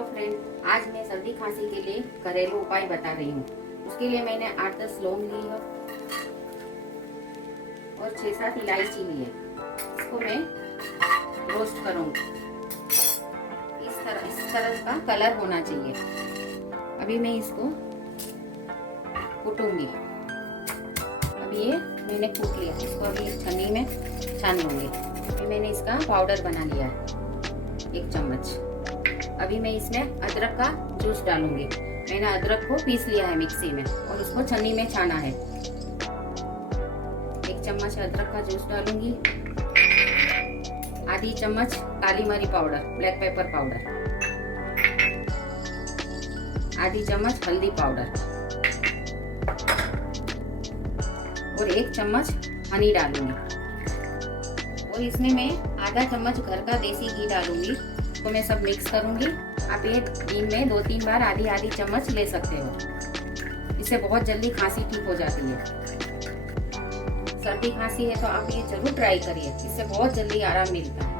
Hello friend, आज मैं सर्दी खांसी के लिए घरेलू उपाय बता रही हूँ। उसके लिए मैंने 8-10 लौंग ली है और 6-7 इलायची ली है। इसको मैं रोस्ट करूँगी। इस तरह का कलर होना चाहिए। अभी मैं इसको कूटूंगी। अब ये मैंने कूट लिया, इसको अभी छन्नी में छान लूंगी। अभी मैंने इसका पाउडर बना लिया है 1 चम्मच। अभी मैं इसमें अदरक का जूस डालूंगी। मैंने अदरक को पीस लिया है मिक्सी में और उसको छन्नी में छाना है। 1 चम्मच अदरक का जूस डालूंगी। आधी चम्मच काली मिर्च पाउडर, ब्लैक पेपर पाउडर, आधी चम्मच हल्दी पाउडर और 1 चम्मच हनी डालूंगी। और इसमें मैं आधा चम्मच घर का देसी घी डालूंगी। तो मैं सब मिक्स करूंगी। आप ये दिन में 2-3 बार आधी चम्मच ले सकते हो। इससे बहुत जल्दी खांसी ठीक हो जाती है। सर्दी खांसी है तो आप ये जरूर ट्राई करिए, इससे बहुत जल्दी आराम मिलता है।